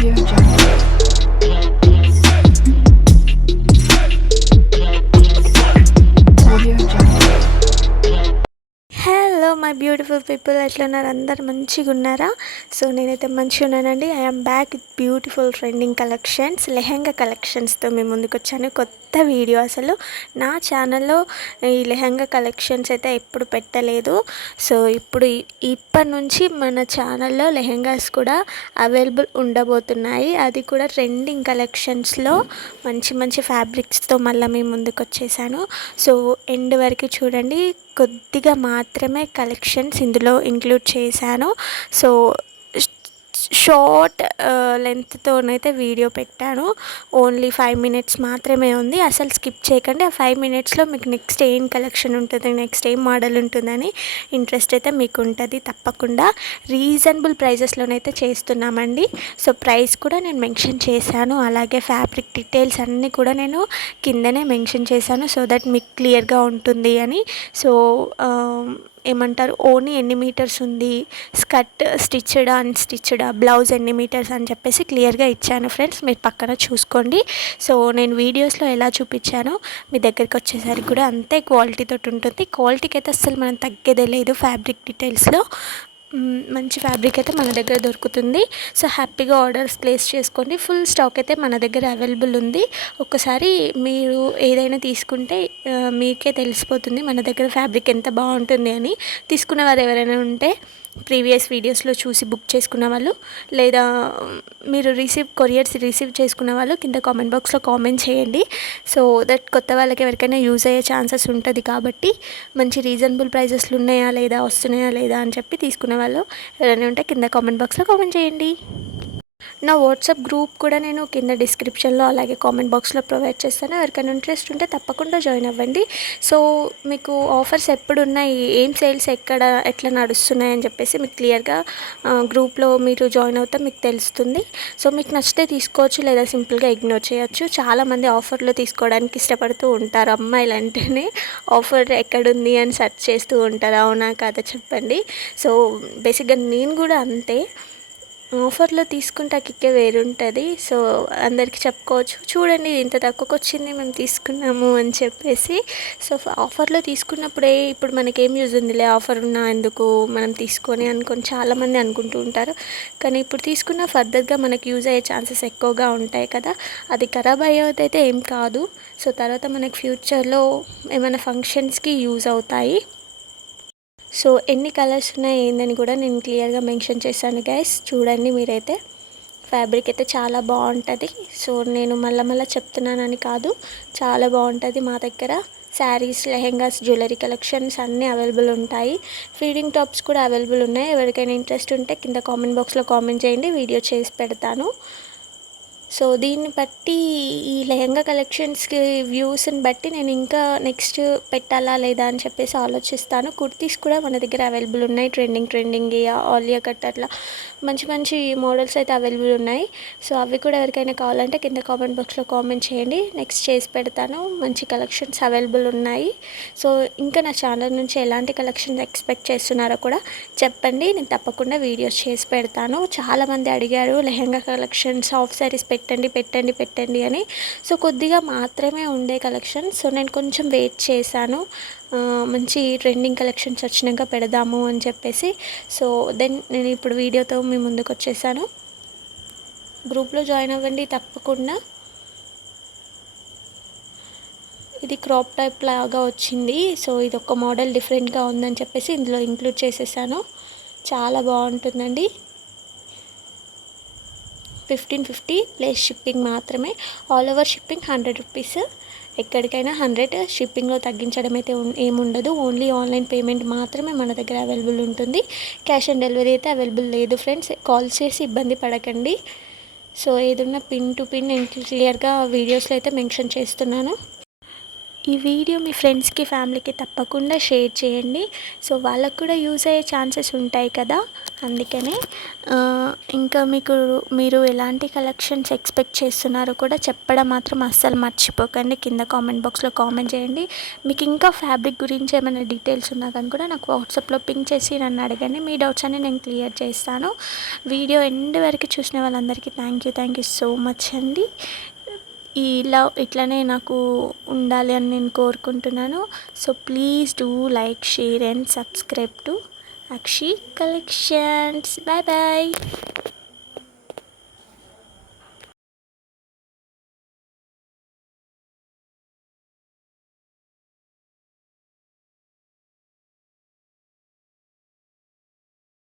Audio Jungle. Audio Jungle. Hello my beautiful people, ఎట్లా ఉన్నారు? అందరు మంచిగా ఉన్నారా? సో నేనైతే మంచిగా ఉన్నానండి. I'm back with beautiful trending collections, lehenga కలెక్షన్స్తో మేము ముందుకు వచ్చాను. కొత్త వీడియో. అసలు నా ఛానల్లో ఈ లెహెంగా కలెక్షన్స్ అయితే ఎప్పుడు పెట్టలేదు. సో ఇప్పటి నుంచి మన ఛానల్లో లెహెంగాస్ కూడా అవైలబుల్ ఉండబోతున్నాయి. అది కూడా ట్రెండింగ్ కలెక్షన్స్లో మంచి మంచి ఫ్యాబ్రిక్స్తో మళ్ళీ మేము ముందుకు వచ్చేసాను. సో ఎండ్ వరకు చూడండి. కొద్దిగా మాత్రమే కలెక్షన్స్ ఇందులో ఇంక్లూడ్ చేశాను. సో షార్ట్ లెంత్తోనైతే వీడియో పెట్టాను. ఓన్లీ 5 minutes మాత్రమే ఉంది. అసలు స్కిప్ చేయకండి. ఆ 5 minutesలో మీకు నెక్స్ట్ ఏం కలెక్షన్ ఉంటుంది, నెక్స్ట్ ఏం మోడల్ ఉంటుందని ఇంట్రెస్ట్ అయితే మీకు ఉంటుంది. తప్పకుండా రీజనబుల్ ప్రైజెస్లోనైతే చేస్తున్నామండి. సో ప్రైస్ కూడా నేను మెన్షన్ చేశాను. అలాగే ఫ్యాబ్రిక్ డీటెయిల్స్ అన్నీ కూడా నేను కిందనే మెన్షన్ చేశాను, సో దట్ మీకు క్లియర్గా ఉంటుంది అని. సో ఏమంటారు, ఓనీ ఎన్ని మీటర్స్ ఉంది, స్కర్ట్ స్టిచ్డ్ అన్స్టిచ్డ్, బ్లౌజ్ ఎన్ని మీటర్స్ అని చెప్పేసి క్లియర్గా ఇచ్చాను ఫ్రెండ్స్. మీరు పక్కన చూసుకోండి. సో నేను వీడియోస్లో ఎలా చూపించానో మీ దగ్గరికి వచ్చేసరికి కూడా అంతే క్వాలిటీతో ఉంటుంది. క్వాలిటీకి అయితే అస్సలు మనం తగ్గేదే లేదు. ఫ్యాబ్రిక్ డీటెయిల్స్లో మంచి ఫ్యాబ్రిక్ అయితే మన దగ్గర దొరుకుతుంది. సో హ్యాపీగా ఆర్డర్స్ ప్లేస్ చేసుకోండి. ఫుల్ స్టాక్ అయితే మన దగ్గర అవైలబుల్ ఉంది. ఒక్కసారి మీరు ఏదైనా తీసుకుంటే మీకే తెలిసిపోతుంది మన దగ్గర ఫ్యాబ్రిక్ ఎంత బాగుంటుంది అని. తీసుకున్న వారు ఎవరైనా ఉంటే ప్రీవియస్ వీడియోస్లో చూసి బుక్ చేసుకున్న వాళ్ళు, లేదా మీరు కొరియర్స్ రిసీవ్ చేసుకున్న వాళ్ళు కింద కామెంట్ బాక్స్లో కామెంట్ చేయండి. సో దట్ కొత్త వాళ్ళకి ఎవరికైనా యూజ్ అయ్యే ఛాన్సెస్ ఉంటుంది. కాబట్టి మంచి రీజనబుల్ ప్రైజెస్లు ఉన్నాయా లేదా, వస్తున్నాయా లేదా అని చెప్పి తీసుకునే వాళ్ళు ఎవరైనా ఉంటే కింద కామెంట్ బాక్స్లో కామెంట్ చేయండి. నా వాట్సాప్ గ్రూప్ కూడా నేను కింద డిస్క్రిప్షన్లో అలాగే కామెంట్ బాక్స్లో ప్రొవైడ్ చేస్తాను. ఎవరికైనా ఇంట్రెస్ట్ ఉంటే తప్పకుండా జాయిన్ అవ్వండి. సో మీకు ఆఫర్స్ ఎప్పుడు ఉన్నాయి, ఏం సేల్స్ ఎట్లా నడుస్తున్నాయి అని చెప్పేసి మీకు క్లియర్గా గ్రూప్లో మీరు జాయిన్ అవుతే మీకు తెలుస్తుంది. సో మీకు నచ్చితే తీసుకోవచ్చు, లేదా సింపుల్గా ఇగ్నోర్ చేయొచ్చు. చాలామంది ఆఫర్లో తీసుకోవడానికి ఇష్టపడుతూ ఉంటారు. అమ్మాయిలు అంటేనే ఆఫర్ ఎక్కడుంది అని సెర్చ్ చేస్తూ ఉంటారు. అవునా కాదా చెప్పండి. సో బేసిక్గా నేను కూడా అంతే. ఆఫర్లో తీసుకుంటే కిక్కే వేరుంటుంది. సో అందరికీ చెప్పుకోవచ్చు, చూడండి ఇంత తక్కువకి వచ్చింది మేము తీసుకున్నాము అని చెప్పేసి. సో ఆఫర్లో తీసుకున్నప్పుడే ఇప్పుడు మనకేం యూజ్ ఉందిలే, ఆఫర్ ఉన్నా ఎందుకు మనం తీసుకొని అనుకొని చాలామంది అనుకుంటూ ఉంటారు. కానీ ఇప్పుడు తీసుకున్న ఫర్దర్గా మనకు యూజ్ అయ్యే ఛాన్సెస్ ఎక్కువగా ఉంటాయి కదా. అది ఖరాబ్ అయ్యేదైతే ఏం కాదు. సో తర్వాత మనకు ఫ్యూచర్లో ఏమైనా ఫంక్షన్స్కి యూజ్ అవుతాయి. సో ఎన్ని కలర్స్ ఉన్నాయి ఏందని కూడా నేను క్లియర్గా మెన్షన్ చేశాను గైస్. చూడండి మీరైతే. ఫ్యాబ్రిక్ అయితే చాలా బాగుంటుంది. సో నేను మళ్ళీ చెప్తున్నానని కాదు, చాలా బాగుంటుంది. మా దగ్గర శారీస్, లెహెంగాస్, జ్యువెలరీ కలెక్షన్స్ అన్నీ అవైలబుల్ ఉంటాయి. ఫీడింగ్ టాప్స్ కూడా అవైలబుల్ ఉన్నాయి. ఎవరికైనా ఇంట్రెస్ట్ ఉంటే కింద కామెంట్ బాక్స్లో కామెంట్ చేయండి, వీడియో చేసి పెడతాను. సో దీన్ని బట్టి, ఈ లెహంగా కలెక్షన్స్కి వ్యూస్ని బట్టి నేను ఇంకా నెక్స్ట్ పెట్టాలా లేదా అని చెప్పేసి ఆలోచిస్తాను. కుర్తీస్ కూడా మన దగ్గర అవైలబుల్ ఉన్నాయి. ట్రెండింగ్ ఆలియా కట్ అట్లా మంచి మంచి మోడల్స్ అయితే అవైలబుల్ ఉన్నాయి. సో అవి కూడా ఎవరికైనా కావాలంటే కింద కామెంట్ బాక్స్లో కామెంట్ చేయండి, నెక్స్ట్ చేసి పెడతాను. మంచి కలెక్షన్స్ అవైలబుల్ ఉన్నాయి. సో ఇంకా నా ఛానల్ నుంచి ఎలాంటి కలెక్షన్స్ ఎక్స్పెక్ట్ చేస్తున్నారో కూడా చెప్పండి, నేను తప్పకుండా వీడియోస్ చేసి పెడతాను. చాలామంది అడిగారు లెహంగా కలెక్షన్స్, హాఫ్ శారీస్ పెట్టండి అని. సో కొద్దిగా మాత్రమే ఉండే కలెక్షన్. సో నేను కొంచెం వెయిట్ చేశాను, మంచి ట్రెండింగ్ కలెక్షన్స్ వచ్చినాక పెడదాము అని చెప్పేసి. సో దెన్ నేను ఇప్పుడు వీడియోతో మీ ముందుకు వచ్చేసాను. గ్రూప్లో జాయిన్ అవ్వండి తప్పకుండా. ఇది క్రాప్ టైప్ లాగా వచ్చింది. సో ఇది ఒక మోడల్ డిఫరెంట్గా ఉందని చెప్పేసి ఇందులో ఇంక్లూడ్ చేసేసాను. చాలా బాగుంటుందండి. 1550 ప్లస్ షిప్పింగ్ మాత్రమే. All over shipping 100 rupees. ఎక్కడికైనా 100. షిప్పింగ్లో తగ్గించడం అయితే ఏముండదు. ఓన్లీ ఆన్లైన్ పేమెంట్ మాత్రమే మన దగ్గర అవైలబుల్ ఉంటుంది. క్యాష్ ఆన్ డెలివరీ అయితే అవైలబుల్ లేదు ఫ్రెండ్స్. కాల్ చేసి ఇబ్బంది పడకండి. సో ఏదన్నా పిన్ టు పిన్ నేను క్లియర్గా వీడియోస్లో అయితే మెన్షన్ చేస్తున్నాను. ఈ వీడియో మీ ఫ్రెండ్స్కి ఫ్యామిలీకి తప్పకుండా షేర్ చేయండి. సో వాళ్ళకు కూడా యూజ్ అయ్యే ఛాన్సెస్ ఉంటాయి కదా, అందుకనే ఇంకా మీరు ఎలాంటి కలెక్షన్స్ ఎక్స్పెక్ట్ చేస్తున్నారో కూడా చెప్పడం మాత్రం అస్సలు మర్చిపోకండి. కింద కామెంట్ బాక్స్లో కామెంట్ చేయండి. మీకు ఇంకా ఫ్యాబ్రిక్ గురించి ఏమైనా డీటెయిల్స్ ఉన్నా కానీ కూడా నాకు వాట్సాప్లో పింక్ చేసి నన్ను అడగండి. మీ డౌట్స్ అన్ని నేను క్లియర్ చేస్తాను. వీడియో ఎండ్ వరకు చూసిన వాళ్ళందరికీ థ్యాంక్ యూ సో మచ్ అండి. ఈ లవ్ ఇట్లనే నాకు ఉండాలి అని నేను కోరుకుంటున్నాను. So please do like, share and subscribe to Akshi collections. Bye bye.